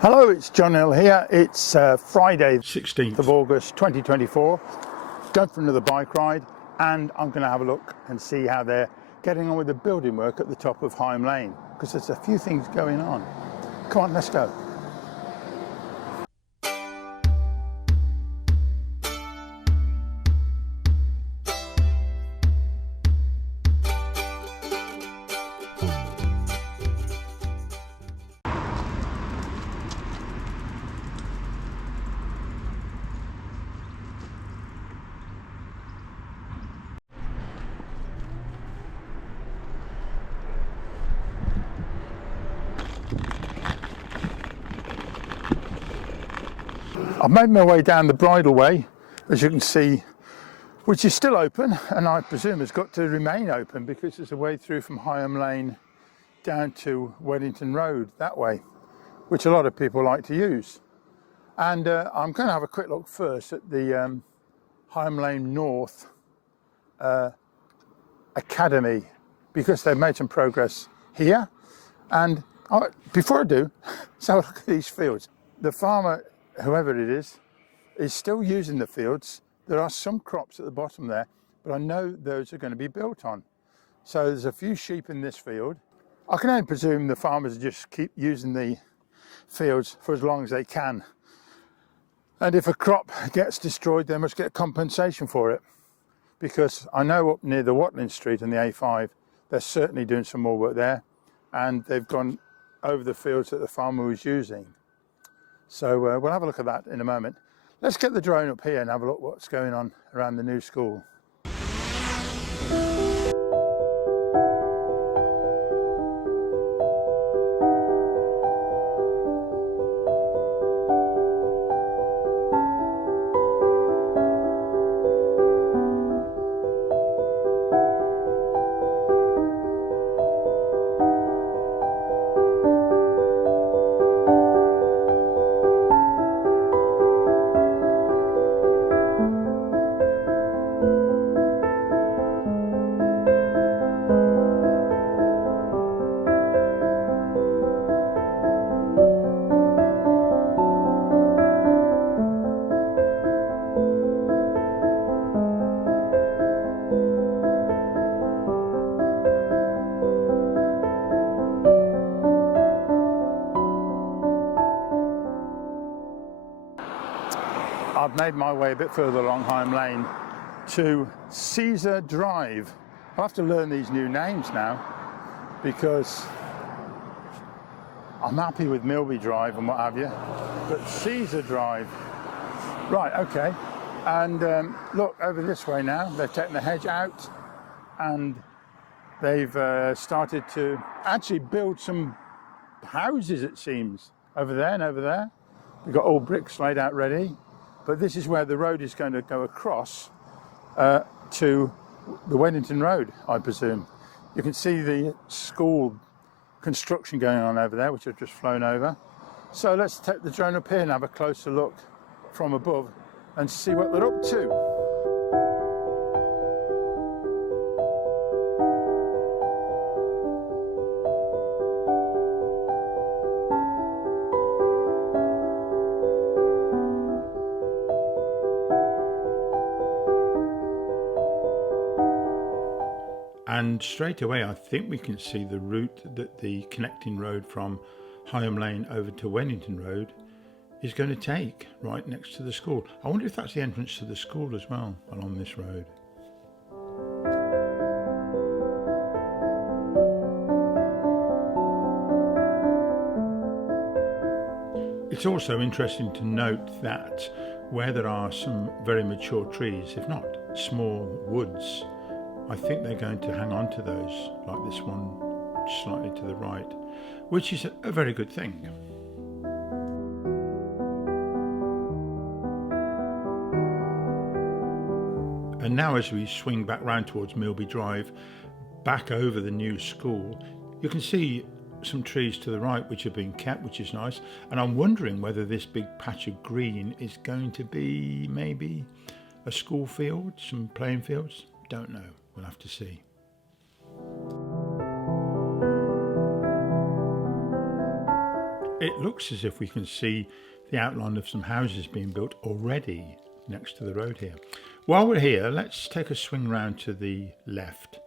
Hello, it's John Neal here. It's Friday, 16th of August 2024. Going for another bike ride, and I'm going to have a look and see how they're getting on with the building work at the top of Higham Lane, because there's a few things going on. Come on, let's go. I've made my way down the bridleway, as you can see, which is still open, and I presume has got to remain open because there's a way through from Higham Lane down to Wellington Road that way, which a lot of people like to use. And I'm going to have a quick look first at the Higham Lane North Academy, because they've made some progress here. And before I do, let's have a look at these fields. The farmer, whoever it is still using the fields. There are some crops at the bottom there, but I know those are going to be built on. So there's a few sheep in this field. I can only presume the farmers just keep using the fields for as long as they can. And if a crop gets destroyed, they must get compensation for it. Because I know up near the Watling Street and the A5, they're certainly doing some more work there. And they've gone over the fields that the farmer was using. So we'll have a look at that in a moment. Let's get the drone up here and have a look what's going on around the new school. I've made my way a bit further along Higham Lane to Caesar Drive. I'll have to learn these new names now because I'm happy with Milby Drive and what have you, but Caesar Drive. Right, okay. And look, over this way now, they've taken the hedge out and they've started to actually build some houses, it seems, over there and over there. We've got all bricks laid out ready. But this is where the road is going to go across to the Wellington Road, I presume. You can see the school construction going on over there, which I've just flown over. So let's take the drone up here and have a closer look from above and see what they're up to. And straight away, I think we can see the route that the connecting road from Higham Lane over to Wellington Road is going to take, right next to the school. I wonder if that's the entrance to the school as well, along this road. It's also interesting to note that where there are some very mature trees, if not small woods, I think they're going to hang on to those, like this one slightly to the right, which is a very good thing. And now as we swing back round towards Milby Drive, back over the new school, you can see some trees to the right which have been kept, which is nice. And I'm wondering whether this big patch of green is going to be maybe a school field, some playing fields. Don't know. We'll have to see. It looks as if we can see the outline of some houses being built already next to the road here. While we're here, let's take a swing round to the left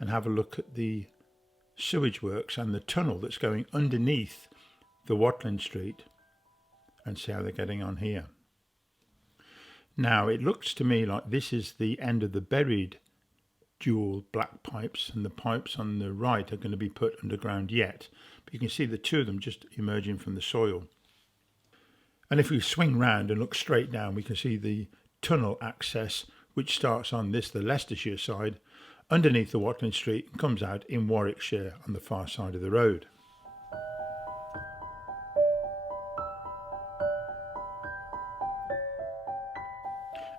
and have a look at the sewage works and the tunnel that's going underneath the Watling Street and see how they're getting on here. Now, it looks to me like this is the end of the buried dual black pipes, and the pipes on the right are going to be put underground yet. But you can see the two of them just emerging from the soil. And if we swing round and look straight down, we can see the tunnel access, which starts on this, the Leicestershire side, underneath the Watling Street, and comes out in Warwickshire on the far side of the road.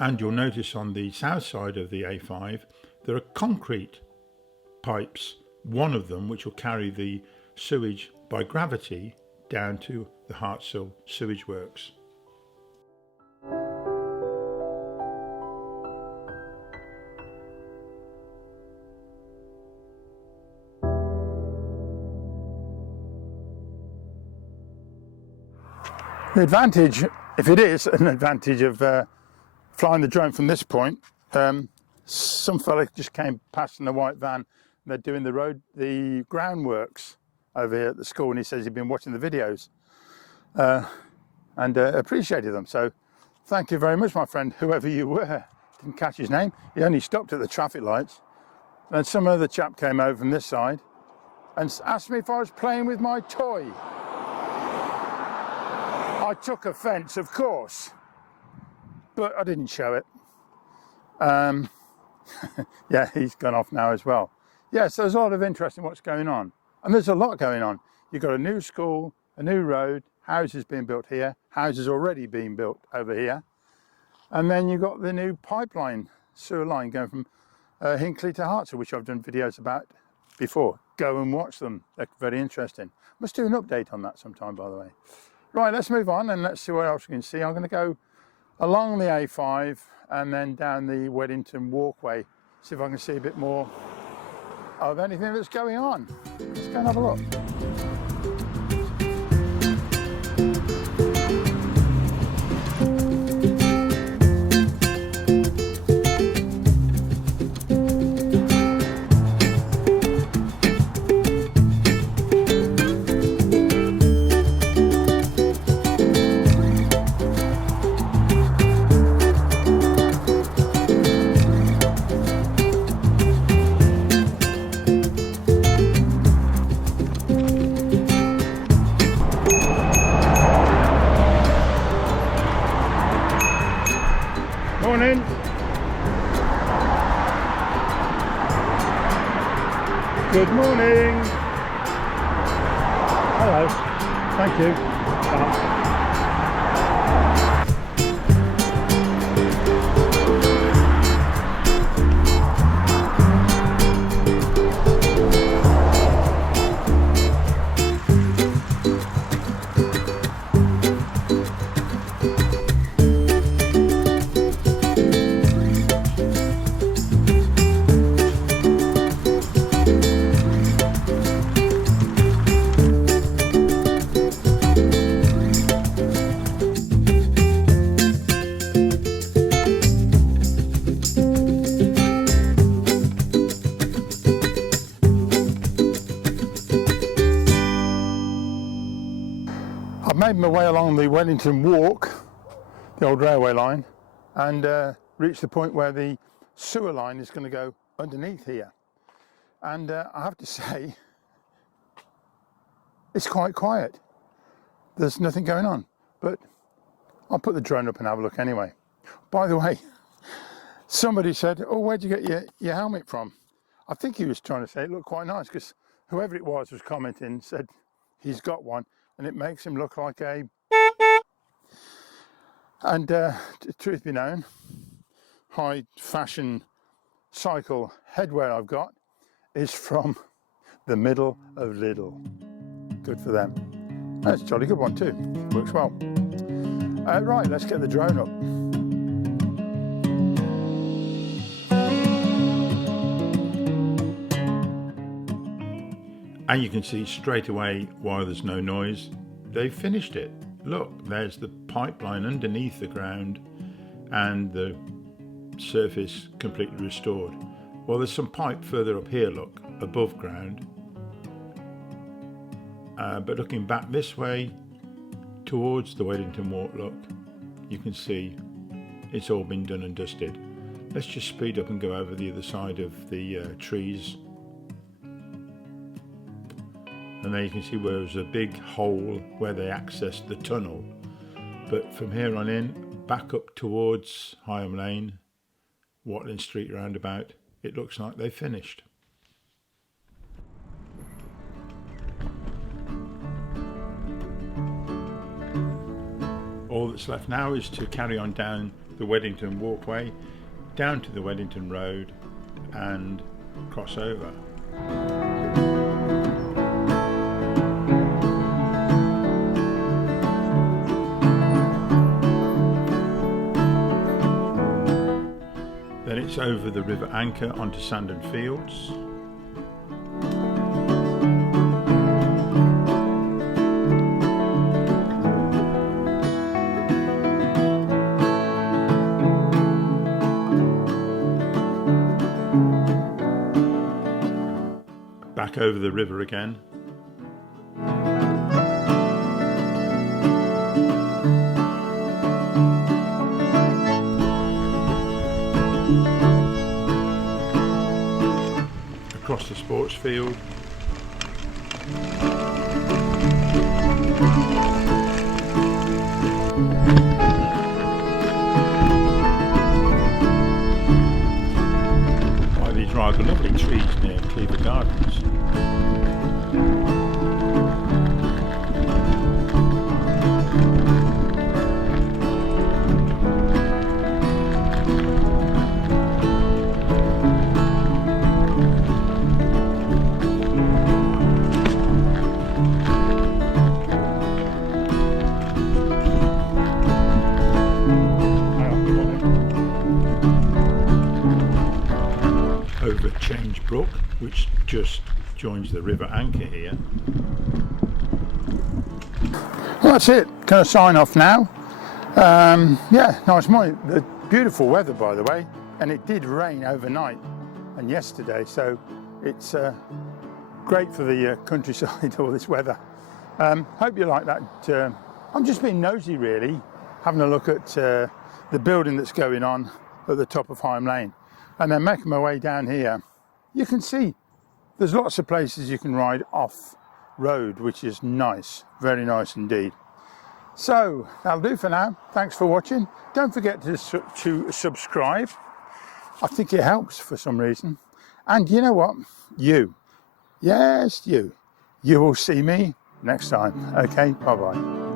And you'll notice on the south side of the A5 there are concrete pipes, one of them which will carry the sewage by gravity down to the Hartsill sewage works. The advantage, if it is an advantage of flying the drone from this point, some fella just came past in a white van, and they're doing the groundworks over here at the school, and he says he'd been watching the videos and appreciated them. So thank you very much, my friend, whoever you were. Didn't catch his name. He only stopped at the traffic lights. And some other chap came over from this side and asked me if I was playing with my toy. I took offence, of course, but I didn't show it. Yeah, he's gone off now as well. Yes, there's a lot of interest in what's going on. And there's a lot going on. You've got a new school, a new road, houses being built here, houses already being built over here. And then you've got the new pipeline, sewer line going from Hinckley to Hartsill, which I've done videos about before. Go and watch them. They're very interesting. Must do an update on that sometime, by the way. Right, let's move on and let's see what else we can see. I'm going to go along the A5 and then down the Weddington walkway, see if I can see a bit more of anything that's going on. Let's go and have a look. Morning. Good morning. Hello. Thank you. I've made my way along the Wellington Walk, the old railway line, and reached the point where the sewer line is going to go underneath here. And I have to say, it's quite quiet. There's nothing going on, but I'll put the drone up and have a look anyway. By the way, somebody said, oh, where'd you get your helmet from? I think he was trying to say it looked quite nice, because whoever it was commenting, said he's got one, and it makes him look like a... And truth be known, high fashion cycle headwear I've got is from the middle of Lidl. Good for them. That's a jolly good one too. Works well. Right, let's get the drone up. And you can see straight away why there's no noise. they finished it. Look, there's the pipeline underneath the ground and the surface completely restored. Well, there's some pipe further up here, look, above ground. But looking back this way towards the Weddington Walk, look, you can see it's all been done and dusted. Let's just speed up and go over the other side of the trees. And there you can see where there was a big hole where they accessed the tunnel. But from here on in, back up towards Higham Lane, Watling Street roundabout, it looks like they finished. All that's left now is to carry on down the Weddington Walkway, down to the Weddington Road and cross over. Then it's over the River Anchor onto Sandon Fields. Back over the river again. Across the sports field. By these rather lovely trees near Cleaver Gardens. Over Change Brook, which just joins the River Anchor here. Well, that's it. Can I sign off now? Yeah, nice morning. The beautiful weather, by the way, and it did rain overnight and yesterday, so it's great for the countryside, all this weather. Hope you like that. I'm just being nosy, really, having a look at the building that's going on at the top of Higham Lane. And then making my way down here, you can see there's lots of places you can ride off road, which is nice, very nice indeed. So that'll do for now. Thanks for watching. Don't forget to subscribe. I think it helps for some reason. And you know what? Yes, you will see me next time. Okay, bye-bye.